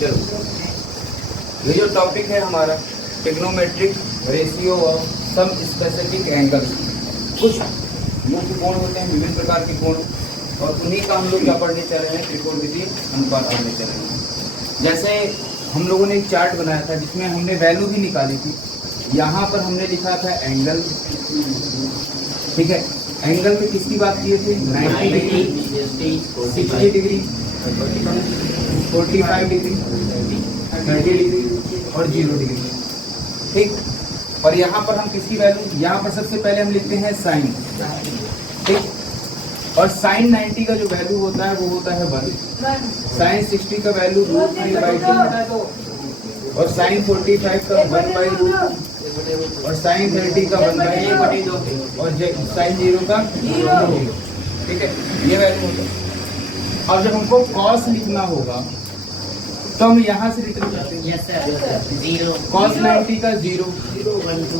चलो, ये जो टॉपिक है हमारा trigonometric ratio of some specific angles, कुछ मुख्य कोण होते हैं, विभिन्न प्रकार के कोण, और उन्हीं का हम लोग क्या पढ़ने चल रहे हैं, त्रिकोणमितीय अनुपात पढ़ने चल रहे हैं। जैसे हम लोगों ने एक चार्ट बनाया था जिसमें हमने वैल्यू भी निकाली थी। यहाँ पर हमने लिखा था एंगल, ठीक है, एंगल में किसकी बात किए थे, 90 डिग्री, 60 डिग्री, 45 डिग्री, 30 डिग्री और 0 डिग्री, ठीक। और यहाँ पर हम किसकी वैल्यू, यहाँ पर सबसे पहले हम लिखते हैं साइन, ठीक। और साइन 90 का जो वैल्यू होता है वो होता है 1, साइन 60 का वैल्यू √3/2, और साइन 45 का 1/√2, और साइन 30 का 1/2, और साइन 0 का 0, ठीक है, ये वैल्यू होता है। और जब हमको कॉस लिखना होगा तो हम यहाँ से रिटर्न करते हैं, कॉस 90 का 0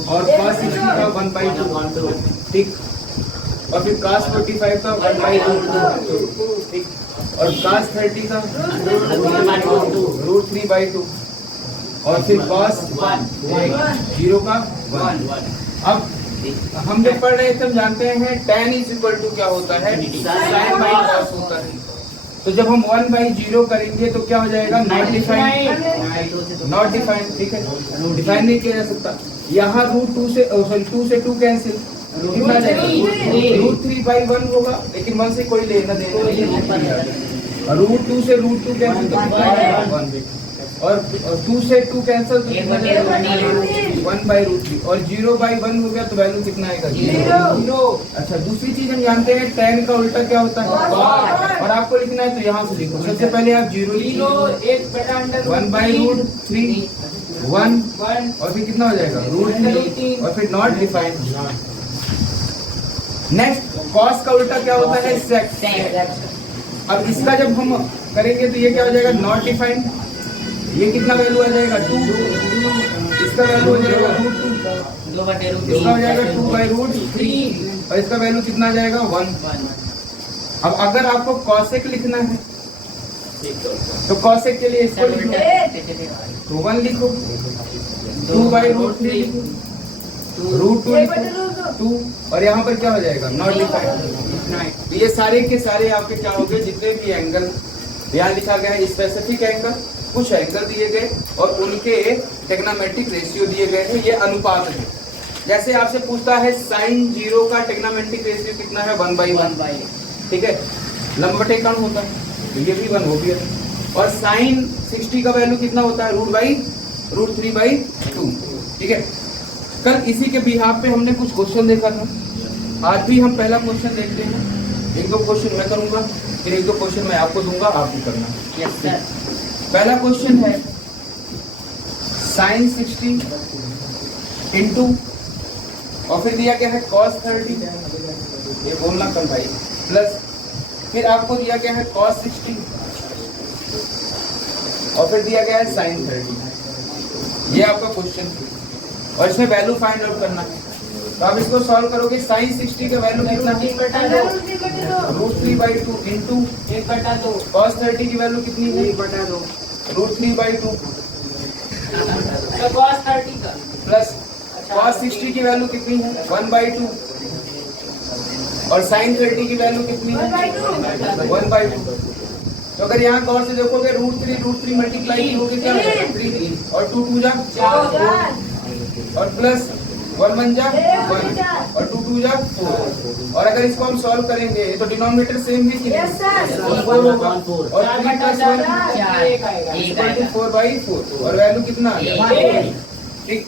और कॉस 60 का 1/2, ठीक। और फिर cos 45 का 1/2, ठीक। और cos 30 का √3/2, और फिर cos 0 का 1। अब हम जब पढ़ रहे थे हम जानते हैं tan = क्या होता है, sin बाई cos होता है। तो जब हम 1/0 करेंगे तो क्या हो जाएगा, नॉट डिफाइंड, ठीक है, डिफाइन नहीं किया जा सकता। यहाँ √2 से 2 से 2 कैंसिल, कितना जाएगा, √3/1 होगा, लेकिन 1 से कोई लेना देना नहीं, और √2 से √2 कैंसिल तो कितना जाएगा, 1, और 2 से 2 कैंसिल तो कितना जाएगा, 1/√3, और 0/1 हो गया तो वैल्यू कितना आएगा, 0। अच्छा, दूसरी चीज हम जानते हैं tan का उल्टा क्या होता है, cos, और आपको लिखना है तो यहाँ से लिखो। सबसे पहले आप 0 1/√3 1, और फिर कितना हो जाएगा, √3, और फिर नॉट डिफाइंड। नेक्स्ट, कॉस का उल्टा क्या होता है, सेक। अब इसका जब हम करेंगे तो ये क्या हो जाएगा, नॉट डिफाइंड। ये कितना वैल्यू आ जाएगा, 2, इसका वैल्यू हो जाएगा √2, इसका हो जाएगा 2/√3, और इसका वैल्यू कितना आ जाएगा, 1। अब अगर आपको कॉसेक लिखना है तो कॉसेक के लिए इसको लिखो तो 1 लिखो, 2/√3 लिखो, √2 लिखो 2, और यहाँ पर क्या हो जाएगा, नॉट डिफाइंड। ये सारे के सारे आपके क्या हो गए, जितने भी एंगल यहाँ लिखा गया है, स्पेसिफिक एंगल, कुछ एंगल दिए गए और उनके ट्रिग्नोमेट्रिक रेशियो दिए गए हैं, ये अनुपात है। जैसे आपसे पूछता है साइन 0 का ट्रिग्नोमेट्रिक रेशियो कितना है, 1/1, ठीक है, लंबवटेकण होता है, तो ये भी 1 हो गया। और साइन 60 का वैल्यू कितना होता है, √3/2, ठीक है। कल इसी के बिहाफ पे हमने कुछ क्वेश्चन देखा था, आज भी हम पहला क्वेश्चन देखते हैं। 1-2 क्वेश्चन मैं करूंगा, फिर 1-2 क्वेश्चन मैं आपको दूंगा, आप भी करना। Yes sir. पहला क्वेश्चन है साइन 60 इंटू, और फिर दिया गया है cos 30, ये बोलना कल भाई, प्लस फिर आपको दिया गया है cos 60, और फिर दिया गया है sin 30। ये आपका क्वेश्चन है और इसमें वैल्यू फाइंड आउट करना है। तो आप इसको सॉल्व करोगे, sin 60 का वैल्यू कितना है, √3/2 इंटू 1/2, cos 30 की वैल्यू कितनी है, 1/2, √3/2, cos 30 का प्लस cos 60 की वैल्यू कितनी है, 1/2, और sin 30 की वैल्यू कितनी है, 1/2। तो अगर यहाँ गौर से देखोगे √3 मल्टीप्लाई करोगे क्या होगा, 3, और 2 2 जा 4, और प्लस 1 1 जा 1, और 2 2 जा 4, और अगर इसको हम सॉल्व करेंगे तो डिनोमिनेटर सेम भी है, 4 होगा, और 3 + 1 4/4, और वैल्यू कितना, ठीक।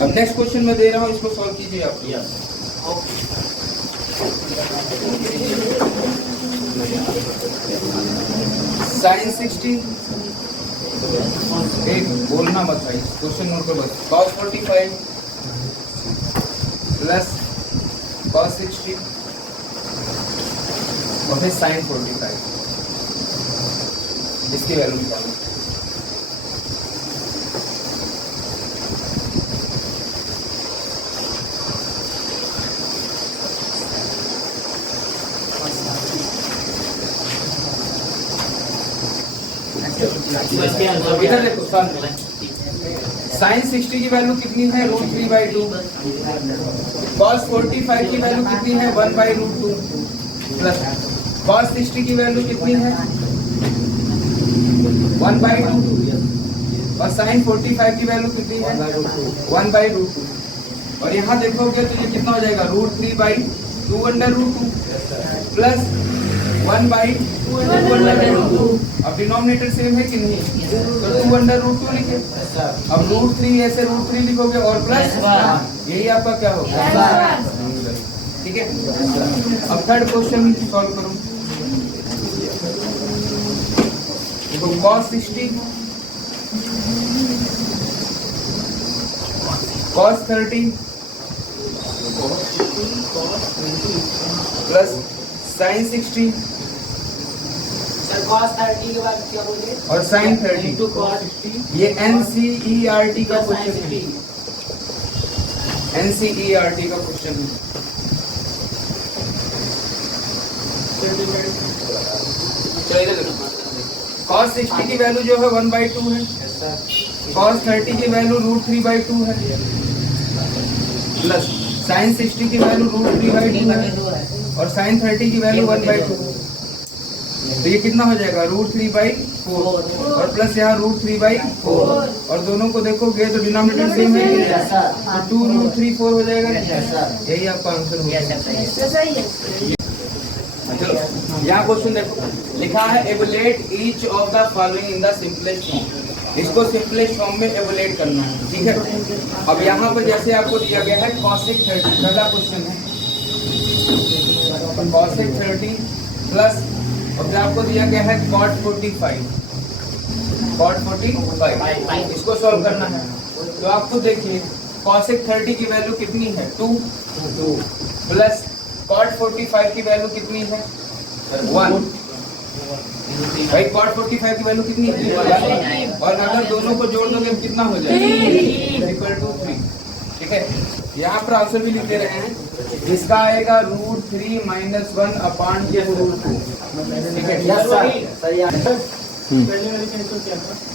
अब नेक्स्ट क्वेश्चन मैं दे रहा हूँ, इसको सॉल्व कीजिए आप। साइन 60, एक बोलना मत भाई, क्वेश्चन नोट कर बस, cos 45 प्लस cos 60 और फिर sin 45, इसकी वैल्यू निकालो। इधर देखो साइन 60 की वैल्यू कितनी है √3/2। कॉस 45 की वैल्यू कितनी है 1/√2 प्लस कॉस 60 की वैल्यू कितनी है 1/2 और साइन 45 की वैल्यू कितनी है 1/√2। और यहाँ देखोगे तो ये कितना हो जाएगा √3/2 प्लस 1/2। अब डिनोमिनेटर सेम है कि नहीं, तो 2/√2 लिखे। अब √3 ऐसे √3 लिखोगे और प्लस यही आपका क्या होगा, ठीक है। अब थर्ड क्वेश्चन सॉल्व करो। देखो cos 60 cos 30 plus sin 60 cos 30 के बाद क्या बोले और sin 30 into cos 60 ये NCERT का क्वेश्चन है, NCERT का क्वेश्चन है। चलो इधर देखो cos 60 की वैल्यू जो है 1/2 है, cos 30 की वैल्यू √3/2 है प्लस sin 60 की वैल्यू √3/2 है और sin 30 की वैल्यू 1/2। तो ये कितना हो जाएगा √3/4 और प्लस यहाँ √3/4 और दोनों को देखोगे तो डिनोमिनेटर सेम है, तो 2√3/4 हो जाएगा। यही आपका आंसर होगा। चलो यहाँ क्वेश्चन देखो, लिखा है evaluate each of the following in the simplest form. इसको सिंपलेस्ट फॉर्म में एवुलेट करना है, ठीक है। अब यहाँ पर जैसे आपको दिया गया है cosec 30, पहला क्वेश्चन है cosec 30 प्लस और फिर आपको दिया गया है cot 45, इसको सॉल्व करना है। तो आपको देखिए cosec 30 की वैल्यू कितनी है 2 प्लस cot 45 की वैल्यू कितनी है 1। भाई cot 45 की वैल्यू कितनी है 1 और अगर दोनों को जोड़ दोगे कितना हो जाएगा इक्वल टू 3, ठीक है। यहाँ पर आंसर भी लिख दे रहे हैं, इसका आएगा √3 - 1/√2, ठीक है।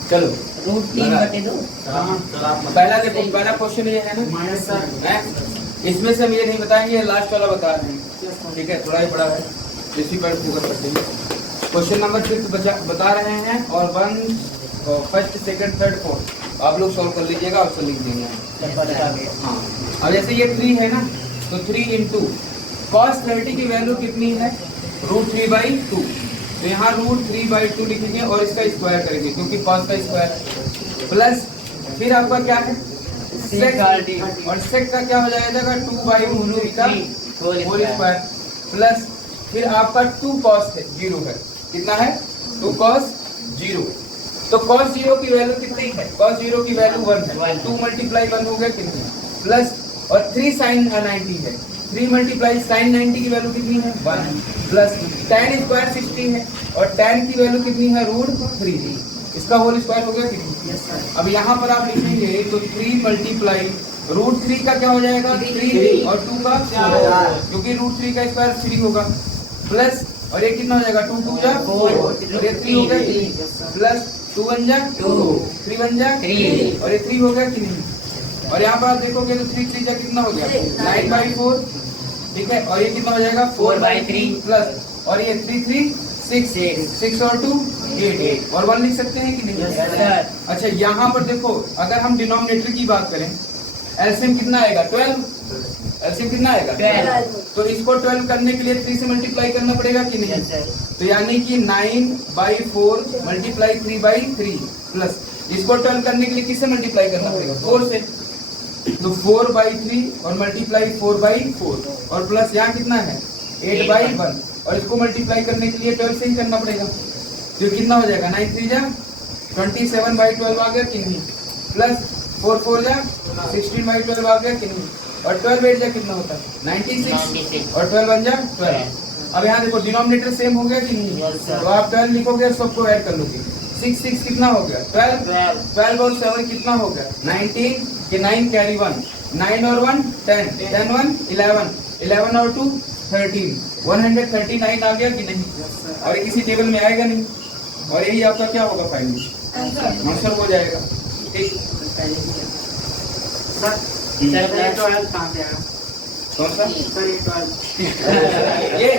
चलो √3/2 पहला देखो, पहला क्वेश्चन ये है ना, इसमें से हम ये नहीं बताएंगे, लास्ट वाला बता रहे हैं, ठीक है। थोड़ा ही बड़ा है, इसी पर फोकस करते हैं। क्वेश्चन नंबर 6 बता रहे हैं और 1 फर्स्ट सेकंड थर्ड फोर्थ आप लोग सॉल्व कर लीजिएगा, ऑप्शन लिख देंगे। हाँ अब जैसे ये 3 है ना, तो 3 इंटू cos 30 की वैल्यू कितनी है √3/2, तो यहाँ √3/2 लिखेंगे और इसका स्क्वायर करेंगे क्योंकि cos का स्क्वायर प्लस फिर आपका क्या है sec, और sec का क्या हो जाएगा 2/√3 का होल स्क्वायर प्लस फिर आपका 2 cos 0 है, कितना है 2 cos 0। तो cos 0 की वैल्यू कितनी है, cos 0 की वैल्यू 1 है, 2 × 1 हो गया कितनी प्लस और 3 sin 90 है, 3 × sin 90 की वैल्यू कितनी है 1 प्लस tan स्क्वायर 60 है और tan की वैल्यू कितनी है √3, इसका होल स्क्वायर हो गया कितनी। अब यहाँ पर आप लिखेंगे तो 3 × √3 का क्या हो जाएगा 3 और 2 का 4, क्योंकि √3 का स्क्वायर 3 होगा प्लस और ये कितना हो जाएगा 2 × 2 = 4 और ये 3 हो गया प्लस 2 × 2 3 × 3 और ये 3 हो गया 3। और यहाँ पर आप देखोगे तो 3 × 3 कितना हो गया 9/4, ठीक है। और ये कितना हो जाएगा 4/3 प्लस और ये 3 3 6 और 2 8 और 1 लिख सकते हैं कि नहीं। अच्छा यहाँ पर देखो अगर हम डिनोमिनेटर की बात करें एलसीएम कितना आएगा 12, एलसीएम कितना आएगा 12, तो इसको 12 करने के लिए 3 से मल्टीप्लाई करना पड़ेगा कि नहीं। तो यानी कि 9/4 × 3/3 प्लस इसको 12 करने के लिए किससे मल्टीप्लाई करना पड़ेगा 4 से, तो 4/3 और मल्टीप्लाई 4/4 और प्लस यहाँ कितना है 8/1 और इसको मल्टीप्लाई करने के लिए 12 से ही करना पड़ेगा, तो कितना हो जाएगा 9 × 3 = 27/12 आ गया कि नहीं प्लस 4 × 4 = 16/12 आ गया कि नहीं और 12 8 कितना होता है 96 और 12 1 = 12। अब यहाँ देखो डिनोमिनेटर सेम हो गया कि नहीं, तो आप 12 लिखोगे सबको ऐड कर लोगे 6 कितना हो गया 12 और 7 कितना हो गया 19 के 9 कैरी 1 9 और 1 10 10 1 11 और 2 13 139 आ गया कि नहीं। और किसी टेबल में आएगा नहीं, और यही आपका क्या होगा फाइनल आंसर हो जाएगा। ठीक, कौन सा ये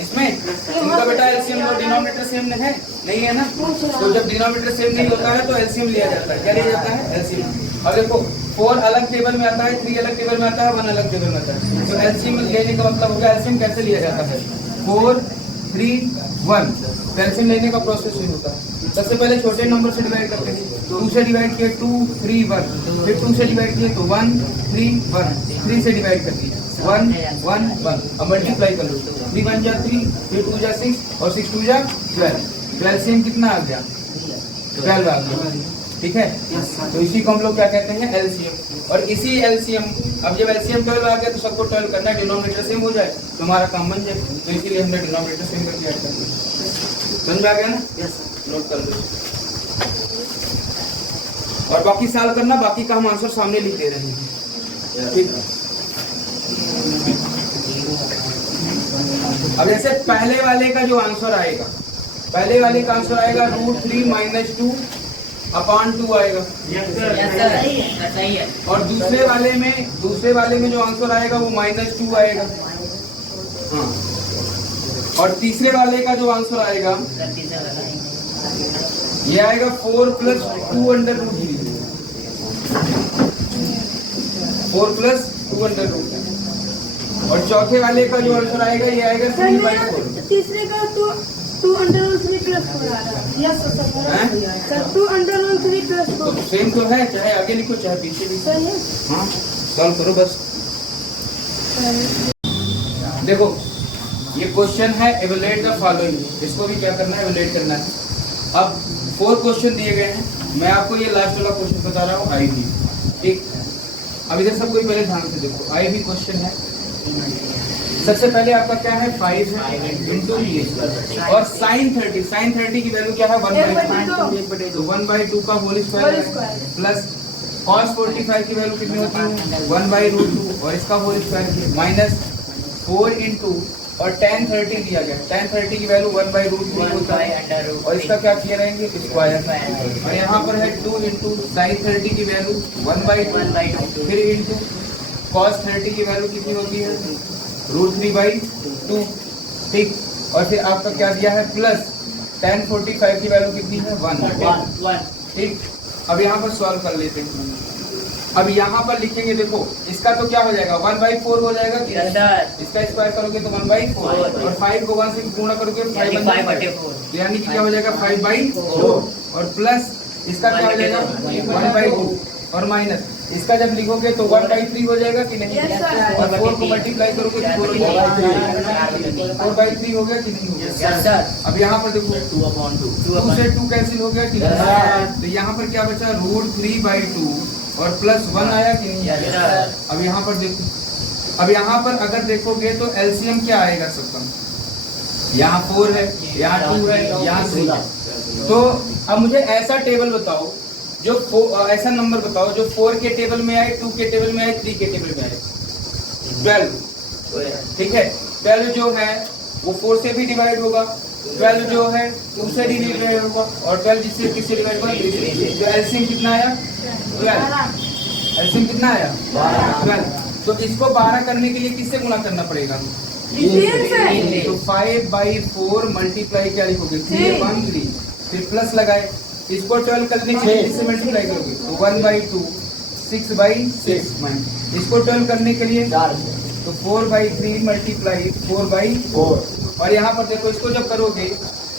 इसमें इनका बेटा एलसीएम तो डिनोमिनेटर सेम नहीं है ना, तो जब डिनोमिनेटर सेम नहीं होता है तो एलसीएम लिया जाता है। क्या लिया जाता है? एलसीएम। और देखो 4 अलग टेबल में आता है, 3 अलग टेबल में आता है, 1 अलग टेबल में आता है, तो एलसीएम लेने का मतलब होगा एलसीएम कैसे लिया जाता है 4 3 1। एलसीएम लेने का प्रोसेस ही होता है। सबसे पहले छोटे नंबर से डिवाइड करते हैं, 2 से डिवाइड किए 2 3 1, फिर 2 से डिवाइड किए तो 1 3 1, 3 से डिवाइड कर दिए 1 1 1। अब मल्टीप्लाई कर लो, 3 1 जा 3, फिर 2 जा 6 और 6 2 जा 12। एलसीएम कितना आ गया? 12 आ गया। ठीक है, तो इसी को हम लोग क्या कहते हैं? एलसीएम। और इसी एलसीएम, अब जब एलसीएम 12 आ गया तो सबको 12 करना है, डिनोमिनेटर सेम हो जाए तो हमारा काम बन जाए, तो इसीलिए हमने डिनोमिनेटर सेम करके ऐड कर दिया। समझ में आ गया ना? नोट कर लो। और बाकी सॉल्व करना, बाकी का हम आंसर सामने लिख दे रहे हैं। ठीक है, अब जैसे पहले वाले का जो आंसर आएगा, पहले वाले का आंसर आएगा √3 - 2 अपॉन 2 आएगा। और दूसरे वाले में जो आंसर आएगा वो -2 आएगा। हाँ, और तीसरे वाले का जो आंसर आएगा ये आएगा 4 + 2√3, 4 + 2√3। और चौथे वाले का जो आंसर आएगा ये आएगा 3/4। तीसरे का तो 2√3 + 4 आ रहा है। यस सर, 2√3 + 4 सेम तो है, चाहे आगे लिखो चाहे पीछे लिखो। सही है। हाँ, सॉल्व करो बस। देखो ये क्वेश्चन है एवलुएट द फॉलोइंग, इसको भी क्या करना है? एवलुएट करना है। अब 4 क्वेश्चन दिए गए हैं, मैं आपको ये लास्ट वाला क्वेश्चन बता रहा हूँ, आई भी। ठीक, अब इधर सब कोई पहले ध्यान से देखो, आई भी क्वेश्चन है। सबसे पहले आपका क्या है? 5 है इंटू ये, और sin 30 की वैल्यू क्या है? 1/2। तो 1/2 का होल स्क्वायर प्लस cos 45 की वैल्यू कितनी होती है? 1/√2, और इसका होल स्क्वायर माइनस 4 इंटू और tan 30 दिया गया, tan 30 की वैल्यू 1/√3 होता है, और इसका क्या किया रहेंगे? स्क्वायर। और यहाँ पर है 2 इंटू sin 30 की वैल्यू 1/2, फिर इंटू cos 30 की वैल्यू कितनी होती है? √3/2। ठीक, और फिर आपका क्या दिया है? प्लस tan 45 की वैल्यू कितनी है? 1। ठीक, अब यहाँ पर सॉल्व कर लेते हैं। अब यहाँ पर लिखेंगे, देखो इसका तो क्या हो जाएगा? 1/4 हो जाएगा कि इसका स्क्वायर करोगे तो 1/4, और 5 को 1 से गुणा करोगे 5/4, यानी कि क्या हो जाएगा? 5/4, और प्लस इसका क्या हो जाएगा? 1/2, और माइनस इसका जब लिखोगे तो 1/3 हो जाएगा कि नहीं? और 4 को मल्टीप्लाई करोगे तो 4/3 हो गया कि नहीं हो गया? अब यहाँ पर देखो 2 से 2 कैंसिल हो गया कि नहीं? तो यहाँ पर क्या बचा? √3/2 और प्लस 1 आया कि नहीं आया? अब यहाँ पर देखो, अब यहाँ पर अगर देखोगे तो एलसीएम क्या आएगा सबका? यहाँ 4 है, यहाँ 2 है, यहाँ 3 है। तो अब मुझे ऐसा टेबल बताओ जो ऐसा नंबर बताओ जो 4 के टेबल में आए, 2 के टेबल में आए, 3 के टेबल में आए। 12, ठीक है। 12 जो है वो 4 से भी डिवाइड होगा, 12 जो है 2 से डिवाइड होगा, और 12 जिससे किससे डिवाइड होगा? 3 से। तो एलसीएम कितना आया? 12। कितना आया? 12। तो इसको 12 करने के लिए किससे गुणा करना पड़ेगा? तो 5/4 मल्टीप्लाई क्या लिखोगे? 3 1 3, फिर प्लस लगाए, इसको 12 करने के लिए किससे मल्टीप्लाई करोगे? तो 1/2 6/6, इसको 12 करने के लिए तो 4/3 मल्टीप्लाई 4/4, और यहाँ पर देखो इसको जब करोगे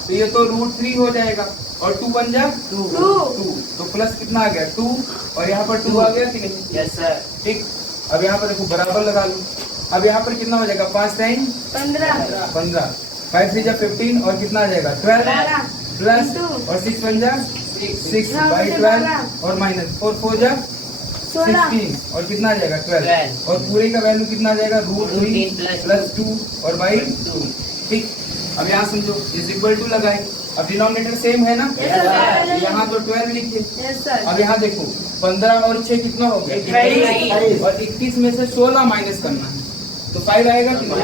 तो ये तो √3 हो जाएगा, और 2 बन जा 2, तो प्लस कितना आ गया? 2, और यहाँ पर 2 आ गया कि नहीं? Yes sir. ठीक, अब यहाँ पर देखो बराबर लगा लो। अब यहाँ पर कितना हो जाएगा? 5 टाइम 15, 5 3 जा 15, और कितना आ जाएगा? 12 प्लस, और 6 बन जा 6/12, और माइनस 4 4 जा 16, और कितना आ जाएगा? 12, और पूरे का वैल्यू कितना आ जाएगा? √3 + 2 और बाई 2। ठीक, अब यहाँ समझो इज इक्वल टू लगाए, अब डिनोमिनेटर सेम है ना? यहाँ तो 12 लिखिए। अब यहाँ देखो 15 और 6 कितना हो गया? 21, और 21 में से 16 माइनस करना है तो 5 आएगा कि नहीं?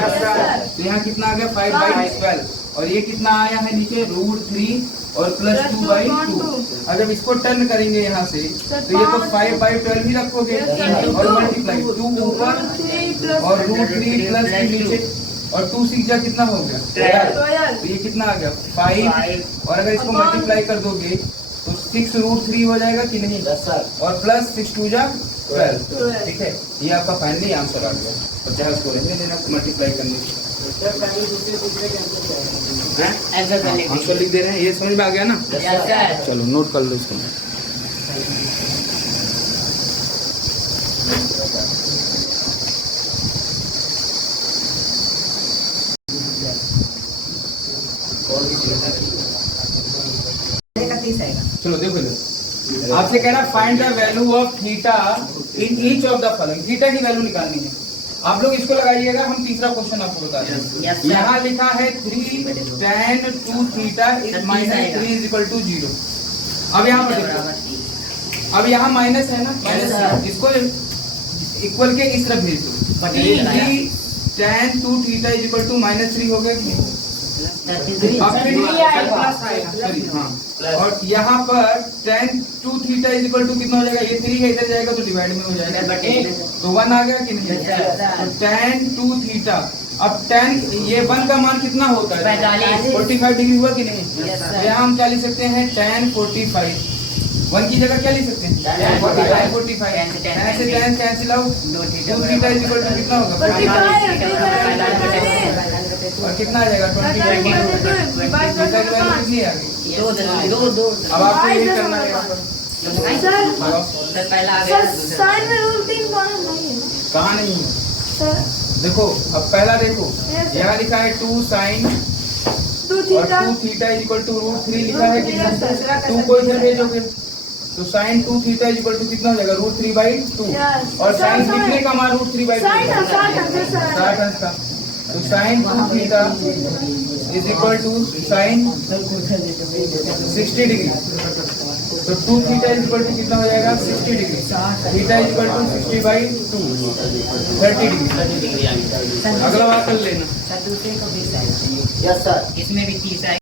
तो यहाँ कितना आ गया? 5/12, और ये कितना आया है नीचे √3 और +2/2। अगर इसको टर्न करेंगे यहाँ से तो ये तो 5/12 ही रखोगे और मल्टीप्लाई 2 ऊपर और √3 प्लस 2 नीचे और 2 6 जा कितना हो गया 12। तो ये कितना आ गया 5 और अगर इसको मल्टीप्लाई कर दोगे तो 6 √3 हो जाएगा कि नहीं और प्लस 6 2 जा 12। ठीक है, ये आपका फाइनली आंसर आ गया। और जहाँ इसको रहने देना मल्टीप्लाई करने की आंसर लिख दे रहे हैं। ये समझ में आ गया ना? चलो नोट कर लो इसको। चलो देखो इधर आपसे कह रहा find the value of theta in each of the following. Theta की वैल्यू निकालनी है। आप लोग इसको लगाइएगा, हम तीसरा क्वेश्चन आपको बता रहे हैं। यहाँ लिखा है 3 tan 2 थीटा इज -3 = 0। अब यहाँ पर देखो, अब यहाँ माइनस है ना, माइनस इसको इक्वल के इस तरफ भेज दो। 3 tan 2 थीटा इज = -3 हो गया कि नहीं? अब फिर प्लस आएगा, सॉरी हाँ। और यहाँ पर tan 2 theta is equal to कितना हो जाएगा? ये 3 है, इधर जाएगा तो डिवाइड में हो जाएगा तो 1 आ गया कि नहीं? तो tan 2 थीटा। अब tan ये 1 का मान कितना होता है? 45 डिग्री हुआ कि नहीं? तो यहाँ हम क्या लिख सकते हैं? tan 45। 1 की जगह क्या लिख सकते हैं? tan 45। ऐसे tan cancel out, 2 theta is equal to कितना होगा? और कितना आ जाएगा? 20। कितनी आ गई? 2। अब आपको यही करना है यहाँ पर। पहला आ गया, साइन में √3 नहीं है कहाँ नहीं है? सर। देखो अब पहला देखो, यहाँ लिखा है 2 sin 2 और theta 2 theta is equal to √3 लिखा है कि 2 को इधर भेजोगे तो sin 2 theta is equal to कितना हो जाएगा? √3/2। और sin कितने का मान? √3/2 60 अंश का। तो sin 2 theta is equal to sin 60 degree. तो 2 थीटा इज इक्वल टू कितना हो जाएगा? 60 degree. Theta is equal to 60/2 30 degree. अगला बात कर लेना। दूसरे को 20 आएगा। इसमें भी 30 आएगा।